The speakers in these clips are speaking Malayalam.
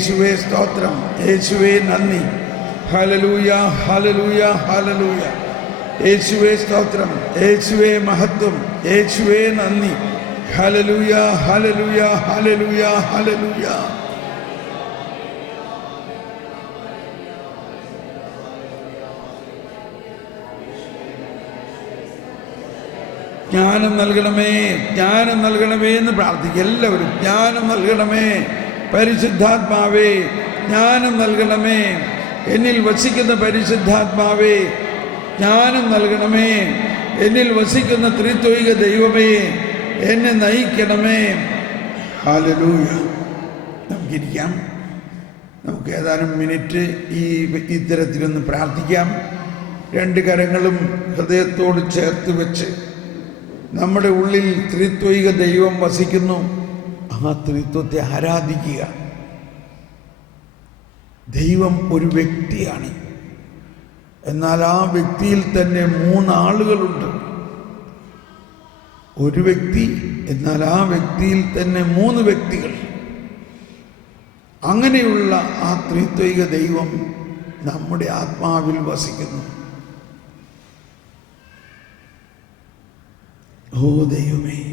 യേശുവേ സ്തോത്രം, യേശുവേ നന്ദി. Hallelujah, hallelujah, hallelujah. യേശുവേ സ്തോത്രം, യേശുവേ മഹത്വം, യേശുവേ നന്ദി. Hallelujah, hallelujah, hallelujah, hallelujah. ജ്ഞാനം നൽകണമേ, ജ്ഞാനം നൽകണമേ എന്ന് പ്രാർത്ഥിക്കുക. എല്ലാവരും ജ്ഞാനം നൽകണമേ. പരിശുദ്ധാത്മാവേ ജ്ഞാനം നൽകണമേ. എന്നിൽ വസിക്കുന്ന പരിശുദ്ധാത്മാവേ ജ്ഞാനം നൽകണമേ. എന്നിൽ വസിക്കുന്ന ത്രിത്വൈക ദൈവമേ എന്നെ നയിക്കണമേ. ഹല്ലേലൂയ. നമുക്കിരിക്കാം. നമുക്ക് ഏതാനും മിനിറ്റ് ഇത്തരത്തിലൊന്ന് പ്രാർത്ഥിക്കാം. രണ്ട് കരങ്ങളും ഹൃദയത്തോട് ചേർത്ത് വെച്ച് നമ്മുടെ ഉള്ളിൽ ത്രിത്വൈക ദൈവം വസിക്കുന്നു. ആ ത്രിത്വത്തെ ആരാധിക്കുക. ദൈവം ഒരു വ്യക്തിയാണ്, എന്നാൽ ആ വ്യക്തിയിൽ തന്നെ മൂന്നാളുകളുണ്ട്. ഒരു വ്യക്തി, എന്നാൽ ആ വ്യക്തിയിൽ തന്നെ മൂന്ന് വ്യക്തികൾ. അങ്ങനെയുള്ള ആ ത്രിത്വൈക ദൈവം നമ്മുടെ ആത്മാവിൽ വസിക്കുന്നു. ഓ ദൈവമേ,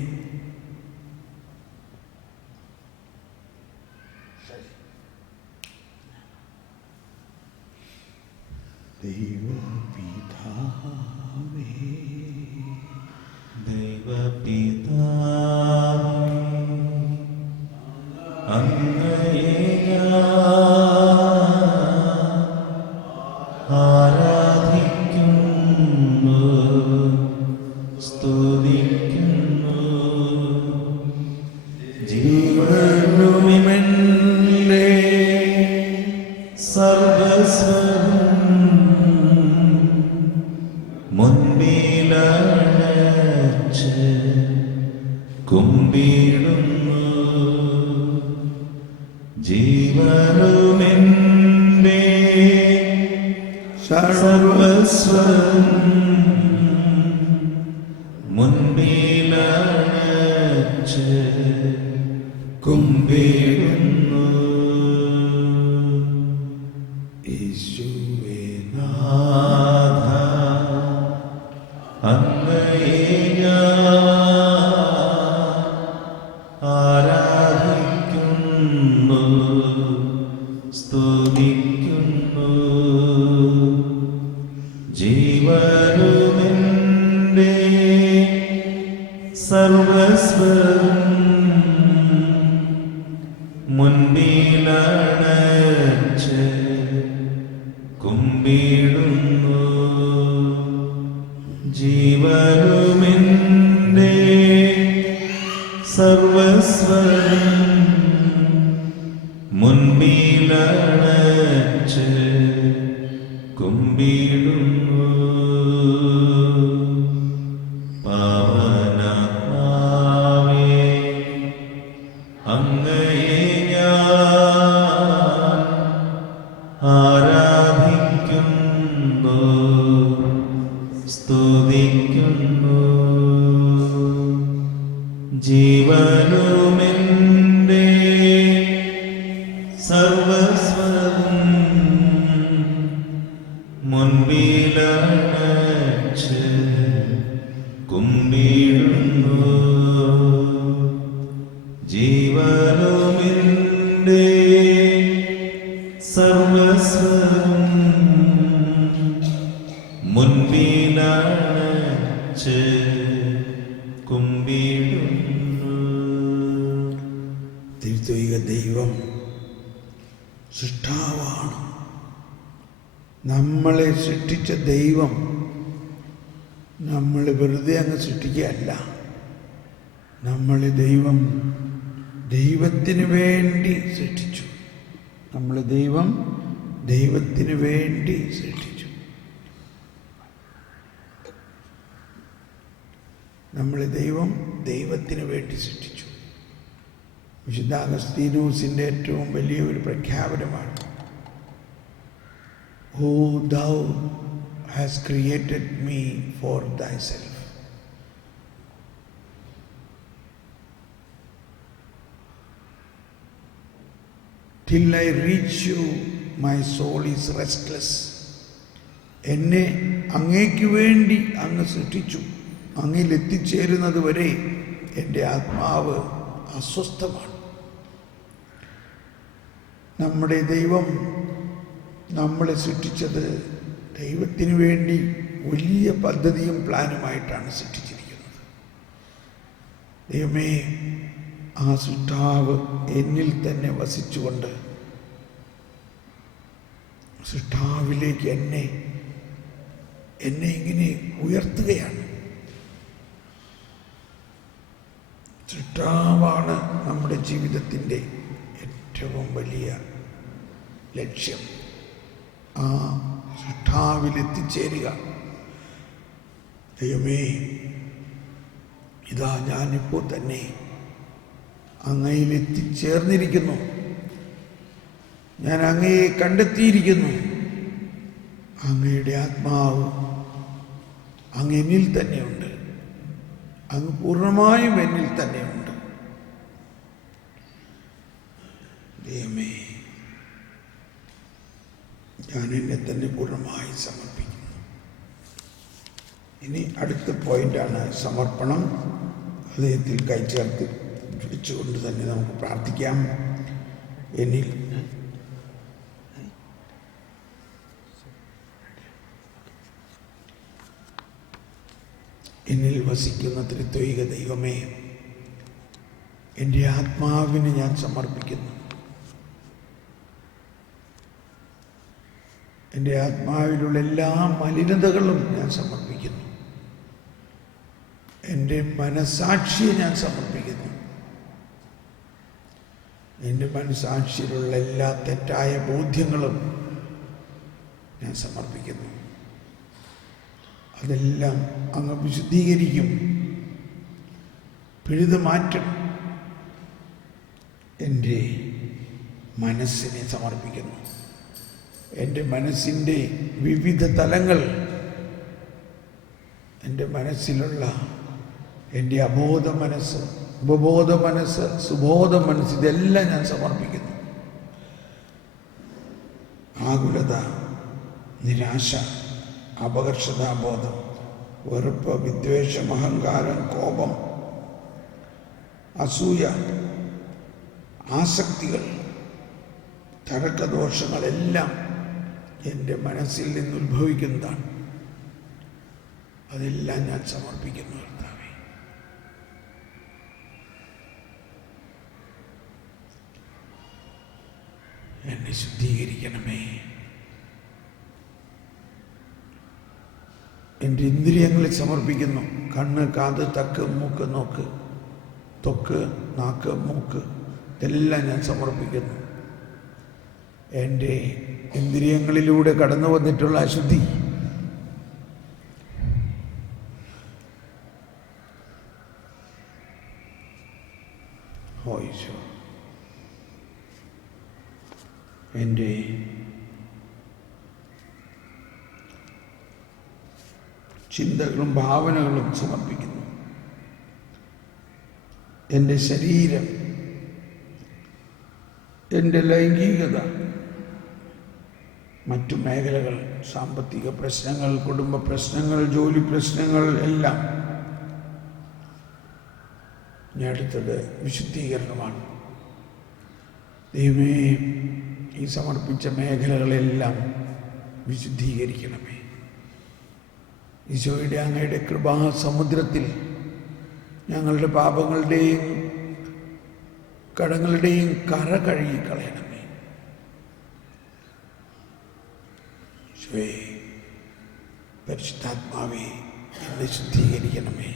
ദൈവപിതാവേ, അങ്ങയെ ആരാധിക്കുന്നു, സ്തുതിക്കുന്നു. ജീവനുമെന്റെ സർവസ്വം മുൻപിലണച്ച് കുമ്പിടുന്നു. ജീവനുമെന്റെ സർവസ്വം മുൻപിലണച്ച് കുമ്പിടുന്നു. യേശുവേ നാഥ, അങ്ങയെ ആരാധിക്കുന്നു, സ്തുതിക്കുന്നു. ജീവനുമെന്റെ സർവസ്വം മുൻപിലണച്ച് കുമ്പിടുന്നു. ജീവനുമെന്റെ സർവസ്വം മുൻപിലണച്ച് കുമ്പിടുന്നു. പാവനാത്മാവേ, അങ്ങയെ ഞാൻ ആരാധിക്കുന്നു, സ്തുതിക്കുന്നു. ജീവനുമെന്റെ സർവസ്വം മുൻപിലണച്ച് കുമ്പിടുന്നു. ജീവനുമെന്റെ സർവസ്വം മുൻപിലണച്ച് കുമ്പിടുന്നു. ത്രിത്വൈക ദൈവം സൃഷ്ടാവാണ്. നമ്മളെ സൃഷ്ടിച്ച ദൈവം നമ്മളെ വെറുതെ അങ്ങ് സൃഷ്ടിക്കുകയല്ല. നമ്മളെ ദൈവം ദൈവത്തിന് വേണ്ടി സൃഷ്ടിച്ചു. നമ്മളെ ദൈവം ദൈവത്തിന് വേണ്ടി സൃഷ്ടിച്ചു. നമ്മളെ ദൈവം ദൈവത്തിന് വേണ്ടി സൃഷ്ടിച്ചു. വിശുദ്ധ അഗസ്തീനോസിൻ്റെ ഏറ്റവും വലിയ ഒരു പ്രഖ്യാപനമാണ്, "ഓ thou hast created me for thyself." till I reach you, my soul is restless. എന്നെ അങ്ങേക്ക് വേണ്ടി അങ്ങ് സൃഷ്ടിച്ചു. അങ്ങിൽ എത്തിച്ചേരുന്നത് വരെ എൻ്റെ ആത്മാവ് അസ്വസ്ഥമാണ്. നമ്മുടെ ദൈവം നമ്മളെ സൃഷ്ടിച്ചത് ദൈവത്തിന് വേണ്ടി വലിയ പദ്ധതിയും പ്ലാനുമായിട്ടാണ് സൃഷ്ടിച്ചിരിക്കുന്നത്. ദൈവമേ, ആ സൃഷ്ടാവ് എന്നിൽ തന്നെ വസിച്ചുകൊണ്ട് സൃഷ്ടാവിലേക്ക് എന്നെ ഇങ്ങനെ ഉയർത്തുകയാണ്. സൃഷ്ടാവാണ് നമ്മുടെ ജീവിതത്തിൻ്റെ ഏറ്റവും വലിയ ലക്ഷ്യം. ആ സൃഷ്ടാവിലെത്തിച്ചേരുക. ദൈവമേ, ഇതാ ഞാനിപ്പോൾ തന്നെ അങ്ങയിലെത്തിച്ചേർന്നിരിക്കുന്നു. ഞാൻ അങ്ങയെ കണ്ടെത്തിയിരിക്കുന്നു. അങ്ങയുടെ ആത്മാവ് അങ്ങ് എന്നിൽ തന്നെയുണ്ട്. അങ്ങ് പൂർണ്ണമായും എന്നിൽ തന്നെയുണ്ട്. ദൈവമേ, ഞാൻ എന്നെ തന്നെ പൂർണ്ണമായി സമർപ്പിക്കുന്നു. ഇനി അടുത്ത പോയിന്റാണ് സമർപ്പണം. ഹൃദയത്തിൽ കൈചേർത്ത് പിടിച്ചുകൊണ്ട് തന്നെ നമുക്ക് പ്രാർത്ഥിക്കാം. എന്നിൽ വസിക്കുന്ന ത്രിത്വൈക ദൈവമേ, എൻ്റെ ആത്മാവിന് ഞാൻ സമർപ്പിക്കുന്നു. എൻ്റെ ആത്മാവിലുള്ള എല്ലാ മലിനതകളും ഞാൻ സമർപ്പിക്കുന്നു. എൻ്റെ മനസാക്ഷിയെ ഞാൻ സമർപ്പിക്കുന്നു. എൻ്റെ മനസാക്ഷിയിലുള്ള എല്ലാ തെറ്റായ ബോധ്യങ്ങളും ഞാൻ സമർപ്പിക്കുന്നു. അതെല്ലാം അങ്ങ് വിശുദ്ധീകരിക്കും, പിഴുതു മാറ്റും. എൻ്റെ മനസ്സിനെ സമർപ്പിക്കുന്നു. എൻ്റെ മനസ്സിൻ്റെ വിവിധ തലങ്ങൾ, എൻ്റെ മനസ്സിലുള്ള എൻ്റെ അബോധ മനസ്സ്, ഉപബോധ മനസ്സ്, സുബോധ മനസ്സ്, ഇതെല്ലാം ഞാൻ സമർപ്പിക്കുന്നു. ആകുലത, നിരാശ, അപകർഷതാബോധം, വെറുപ്പ്, വിദ്വേഷം, അഹങ്കാരം, കോപം, അസൂയ, ആസക്തികൾ, തർക്കദോഷങ്ങളെല്ലാം എൻ്റെ മനസ്സിൽ നിന്ന് ഉത്ഭവിക്കുന്നതാണ്. അതെല്ലാം ഞാൻ സമർപ്പിക്കുന്നു. കർത്താവേ, എന്നെ ശുദ്ധീകരിക്കണമേ. എൻ്റെ ഇന്ദ്രിയങ്ങളെ സമർപ്പിക്കുന്നു. കണ്ണ്, കാത്, തക്ക്, മൂക്ക്, നോക്ക്, ത്വക്ക്, നാക്ക്, മൂക്ക്, ഇതെല്ലാം ഞാൻ സമർപ്പിക്കുന്നു. എൻ്റെ ഇന്ദ്രിയങ്ങളിലൂടെ കടന്നു വന്നിട്ടുള്ള അശുദ്ധി, ഈശോ, എൻ്റെ ചിന്തകളും ഭാവനകളും സമർപ്പിക്കുന്നു. എൻ്റെ ശരീരം, എൻ്റെ ലൈംഗികത, മറ്റു മേഖലകൾ, സാമ്പത്തിക പ്രശ്നങ്ങൾ, കുടുംബ പ്രശ്നങ്ങൾ, ജോലി പ്രശ്നങ്ങൾ എല്ലാം ഞാൻ അടുത്തത് വിശുദ്ധീകരണമാണ്. ദൈവമേ, ഈ സമർപ്പിച്ച മേഖലകളെല്ലാം വിശുദ്ധീകരിക്കണമേ. ഈശോയുടെ അങ്ങയുടെ കൃപാസമുദ്രത്തിൽ ഞങ്ങളുടെ പാപങ്ങളുടെയും കടങ്ങളുടെയും കറ കഴുകിക്കളയണമേ. ഈശോയെ, പരിശുദ്ധാത്മാവേ, എന്നെ ശുദ്ധീകരിക്കണമേ.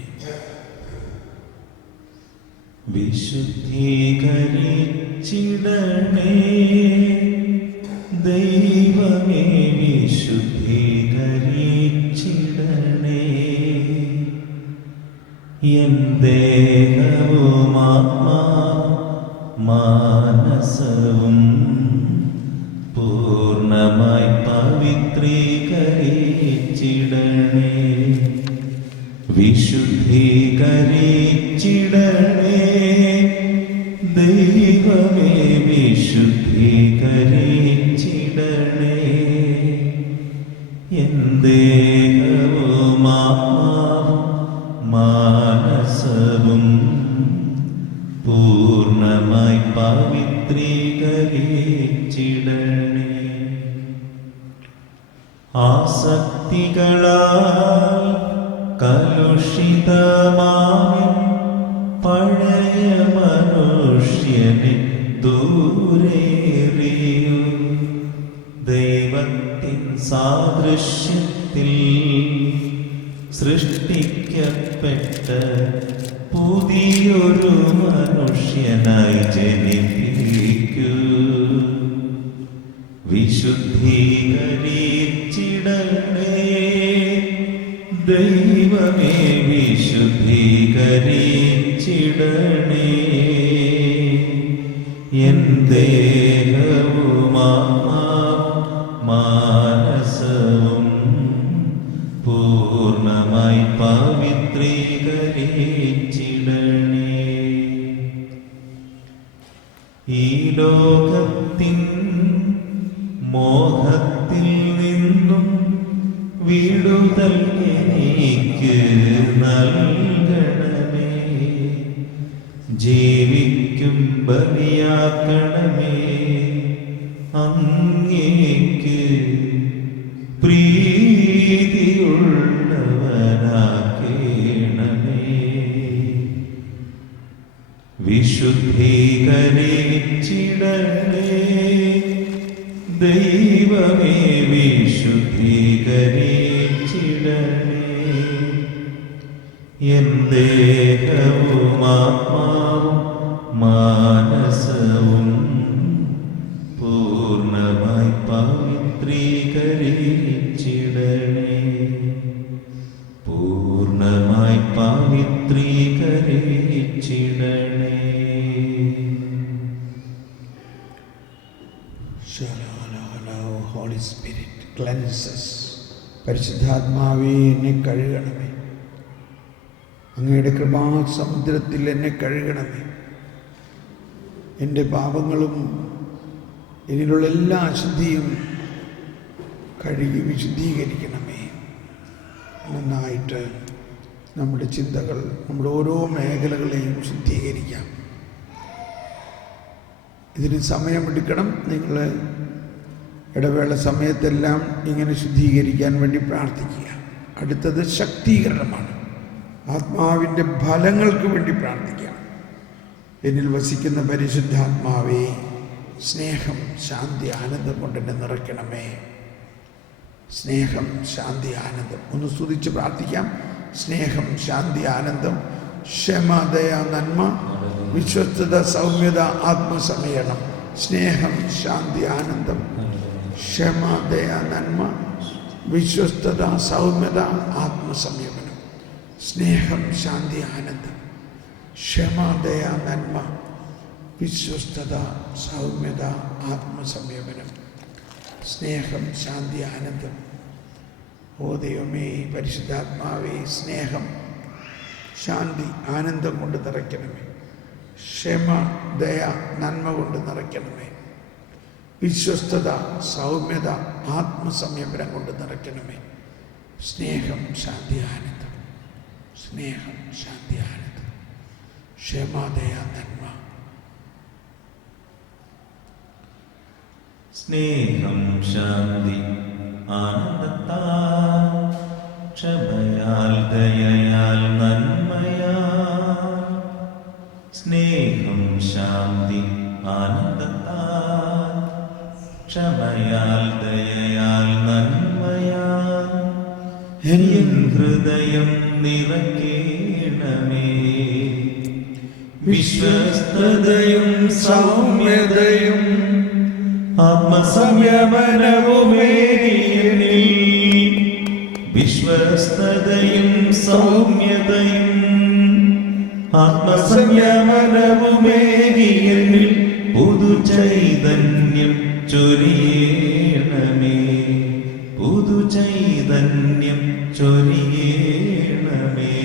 വിശുദ്ധീകരിച്ചിടണേ ദൈവമേ, വിശുദ്ധീകരിച്ചിടണേ. എൻ ദേഹവും മാനസവും പൂർണ്ണമായി പവിത്രീകരിച്ചിടണേ. വിശുദ്ധീകരിച്ചിടണേ ദൈവമേ, വിശുദ്ധീകരിച്ചിടണേ. ആസക്തികളാൽ കലുഷിതമാവിൻ പഴയ മനുഷ്യനെ ദൂരേറിയു. ദൈവത്തിൻ സാദൃശ്യത്തിൽ സൃഷ്ടിക്കപ്പെട്ട പുതിയൊരു മനുഷ്യനായി ജനിപ്പിക്കൂ. വിശുദ്ധീകരിച്ചിടണേ ദൈവമേ, വിശുദ്ധീകരിച്ചിടണേ. എൻ ദേഹവും മാനസവും പൂർണ്ണമായി പവിത്രീകരിച്ചിടണേ. ഈ ലോകത്തിൻ മോഹത്തിൽ നിന്നും വിടുതൽ എനിക്ക് നൽകണമേ. ജീവിക്കും ബലിയാക്കണമേ, അങ്ങേക്ക് പ്രീതിയുള്ളവനാക്കേണമേ. വിശുദ്ധീകരിച്ചിടണേ ദൈവമേ, വിശുദ്ധീകരിച്ചിടണേ. എൻ ദേഹവും ആത്മാവും മാനസവും പൂർണ്ണമായി പവിത്രീകരിച്ചിടണേ. പൂർണ്ണമായി പവിത്രീകരിച്ചിടണേ. Holy spirit cleanses. പരിശുദ്ധാത്മാവേ, എന്നെ കഴുകണമേ. അങ്ങയുടെ കൃപാസമുദ്രത്തിൽ എന്നെ കഴുകണമേ. എൻ്റെ പാപങ്ങളും എന്നിലുള്ള എല്ലാ അശുദ്ധിയും കഴുകി വിശുദ്ധീകരിക്കണമേ. നന്നായിട്ട് നമ്മുടെ ചിന്തകൾ, നമ്മുടെ ഓരോ മേഖലകളെയും ശുദ്ധീകരിക്കാം. ഇതിന് സമയമെടുക്കണം. നിങ്ങൾ ഇടവേള സമയത്തെല്ലാം ഇങ്ങനെ ശുദ്ധീകരിക്കാൻ വേണ്ടി പ്രാർത്ഥിക്കുക. അടുത്തത് ശക്തീകരണമാണ്. ആത്മാവിൻ്റെ ഫലങ്ങൾക്ക് വേണ്ടി പ്രാർത്ഥിക്കാം. എന്നിൽ വസിക്കുന്ന പരിശുദ്ധാത്മാവേ, സ്നേഹം, ശാന്തി, ആനന്ദം കൊണ്ട് എന്നെ നിറയ്ക്കണമേ. സ്നേഹം, ശാന്തി, ആനന്ദം. ഒന്ന് സ്തുതിച്ച് പ്രാർത്ഥിക്കാം. സ്നേഹം, ശാന്തി, ആനന്ദം, ക്ഷമ, ദയ, നന്മ, വിശ്വസ്തത, സൗമ്യത, ആത്മസംയമനം. സ്നേഹം, ശാന്തി, ആനന്ദം, ക്ഷമ, ദയ, നന്മ, വിശ്വസ്തത, സൗമ്യത, ആത്മസംയമനം. സ്നേഹം, ശാന്തി, ആനന്ദം, ക്ഷമ, ദയ, നന്മ, വിശ്വസ്തത, സൗമ്യത, ആത്മസംയമനം. സ്നേഹം, ശാന്തി, ആനന്ദം. ഓ ദൈവമേ, പരിശുദ്ധാത്മാവേ, സ്നേഹം, ശാന്തി, ആനന്ദം കൊണ്ട് നിറയ്ക്കണമേ. ക്ഷമ, ദയ, നന്മ കൊണ്ട് നിറയ്ക്കണമേ. വിശ്വസ്തത, സൗമ്യത, ആത്മസംയമനം കൊണ്ട് നിറയ്ക്കണമേ. സ്നേഹം, ശാന്തി, ആനന്ദം. സ്നേഹം, ശാന്തി, ആനന്ദം, ക്ഷമ, ദയ, നന്മ. സ്നേഹം, ശാന്തി, ആനന്ദത്താൽ, ക്ഷമയാൽ, ദയയാൽ, നന്മയാൽ. സ്നേഹം, ശാന്തി, ആനന്ദത്താൽ, ക്ഷമയാൽ, ദയയാൽ, നന്മയാൽ. എൻ ഹൃദയം നിറയ്ക്കണമേ. വിശ്വസ്തതയും സൗമ്യതയും ആത്മസംയമനവുമേകിയനിൽ. വിശ്വസ്തതയും സൗമ്യതയും ആത്മസംയമനവുമേകിയനിൽ പുതുചൈതന്യം ചൊരിയണമേ. പുതുചൈതന്യം ചൊരിയണമേ.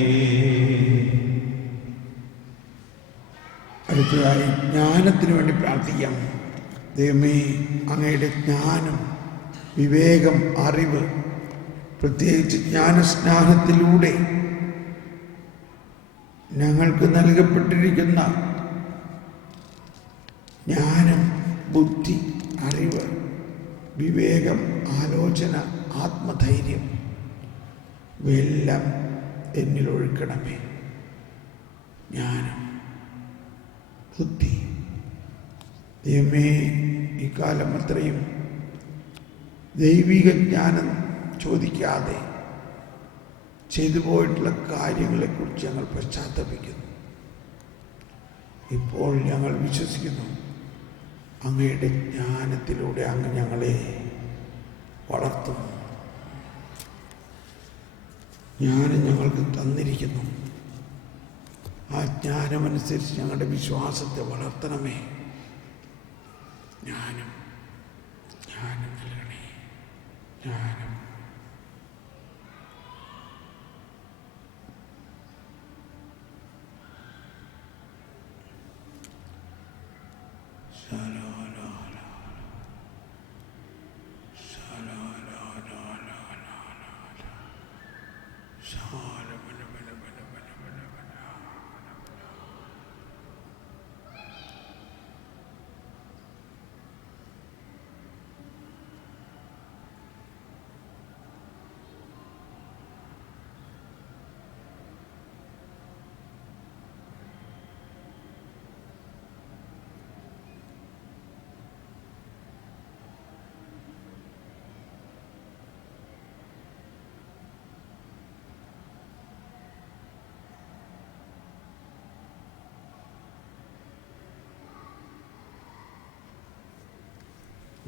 അടുത്തതായി ജ്ഞാനത്തിന് വേണ്ടി പ്രാർത്ഥിക്കാം. ദൈവമേ, അങ്ങയുടെ ജ്ഞാനം, വിവേകം, അറിവ്, പ്രത്യേകിച്ച് ജ്ഞാനസ്നാനത്തിലൂടെ ഞങ്ങൾക്ക് നൽകപ്പെട്ടിരിക്കുന്ന ജ്ഞാനം ബുദ്ധി, അറിവ്, വിവേകം, ആലോചന, ആത്മധൈര്യം ഇവയെല്ലാം എന്നിൽ ഒഴുക്കണമേ. ജ്ഞാനം, ബുദ്ധി. ദൈവമേ, ഈ കാലം അത്രയും ദൈവിക ജ്ഞാനം ചോദിക്കാതെ ചെയ്തു പോയിട്ടുള്ള കാര്യങ്ങളെക്കുറിച്ച് ഞങ്ങൾ പശ്ചാത്തപിക്കുന്നു. ഇപ്പോൾ ഞങ്ങൾ വിശ്വസിക്കുന്നു, അങ്ങയുടെ ജ്ഞാനത്തിലൂടെ അങ്ങ് ഞങ്ങളെ വളർത്തുന്നു. ജ്ഞാനം ഞങ്ങൾക്ക് തന്നിരിക്കുന്നു. ആ ജ്ഞാനമനുസരിച്ച് ഞങ്ങളുടെ വിശ്വാസത്തെ വളർത്തണമേ. ജ്ഞാനം നൽകണേ. ജ്ഞാനം.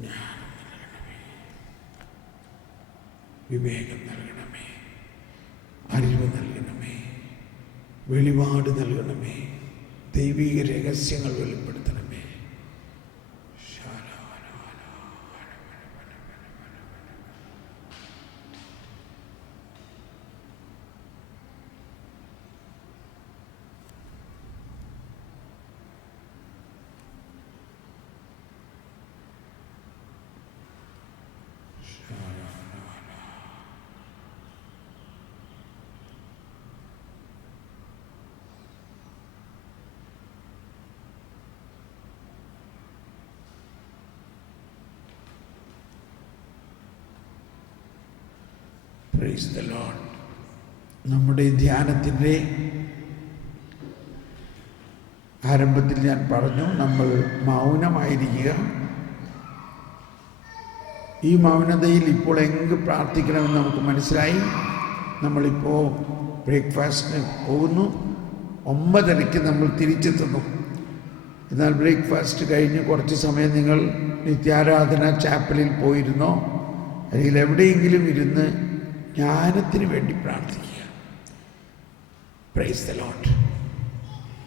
ജ്ഞാനം നൽകണമേ. വിവേകം നൽകണമേ. അറിവ് നൽകണമേ. വെളിപാട് നൽകണമേ. ദൈവിക രഹസ്യങ്ങൾ വെളിപ്പെടുത്തണമേ. Praise the Lord. നമ്മുടെ ധ്യാനത്തിൻ്റെ ആരംഭത്തിൽ ഞാൻ പറഞ്ഞു, നമ്മൾ മൗനമായിരിക്കുക. ഈ മൗനതയിൽ ഇപ്പോൾ എങ്ങ് പ്രാർത്ഥിക്കണമെന്ന് നമുക്ക് മനസ്സിലായി. നമ്മളിപ്പോൾ ബ്രേക്ക്ഫാസ്റ്റിന് പോകുന്നു. 9:30 നമ്മൾ തിരിച്ചെത്തുന്നു. എന്നാൽ ബ്രേക്ക്ഫാസ്റ്റ് കഴിഞ്ഞ് കുറച്ച് സമയം നിങ്ങൾ നിത്യാരാധന ചാപ്പലിൽ പോയിരുന്നോ, അല്ലെങ്കിൽ എവിടെയെങ്കിലും ഇരുന്ന് ജ്ഞാനത്തിന് വേണ്ടി പ്രാർത്ഥിക്കുക. Praise the Lord.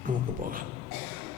നമുക്ക് പോകാം.